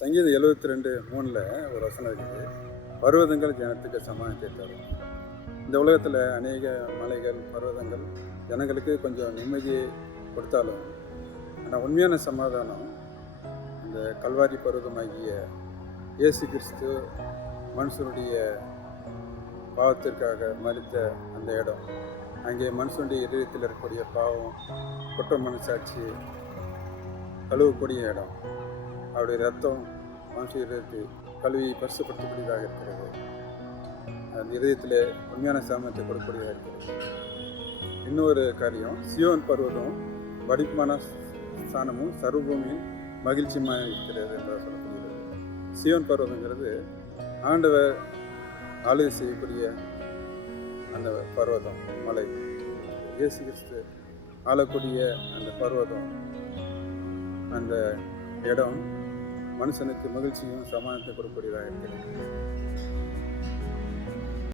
சங்கீதம் 72:3 ஒரு வசனம் இருக்குது. பர்வதங்கள் ஜனத்துக்கு சமாதானத்தை தரும். இந்த உலகத்தில் அநேக மலைகள், பர்வதங்கள் ஜனங்களுக்கு கொஞ்சம் நிம்மதியை கொடுத்தாலும், ஆனால் உண்மையான சமாதானம் இந்த கல்வாரி பர்வதமாகிய இயேசு கிறிஸ்து மனுஷனுடைய பாவத்திற்காக மரித்த அந்த இடம். அங்கே மனுஷனுடைய இதயத்தில் இருக்கக்கூடிய பாவம், குற்ற மனசாட்சி கழுவக்கூடிய இடம். அவருடைய ரத்தம் மனுஷ இதயத்தை கழுவி பரிசுப்படுத்தக்கூடியதாக இருக்கிறது. அந்த இதயத்தில் உண்மையான சாமத்தை கொடுக்கக்கூடியதாக இருக்கிறது. இன்னொரு காரியம், சியோன் பர்வதம் வடிப்பான ஸ்தானமும் சர்வபூமியின் மகிழ்ச்சியுமாக இருக்கிறது என்று சொல்லப்படுகிறது. சியோன் பர்வதங்கிறது ஆண்டவர் ஆளுகை செய்யக்கூடிய அந்த பர்வதம், மலை. இயேசு கிறிஸ்து ஆளக்கூடிய அந்த பர்வதம், அந்த இடம் மனுஷனுக்கு மகிழ்ச்சியும் சமாதானத்தை கொடுக்கக்கூடியதாக இருக்கிறது.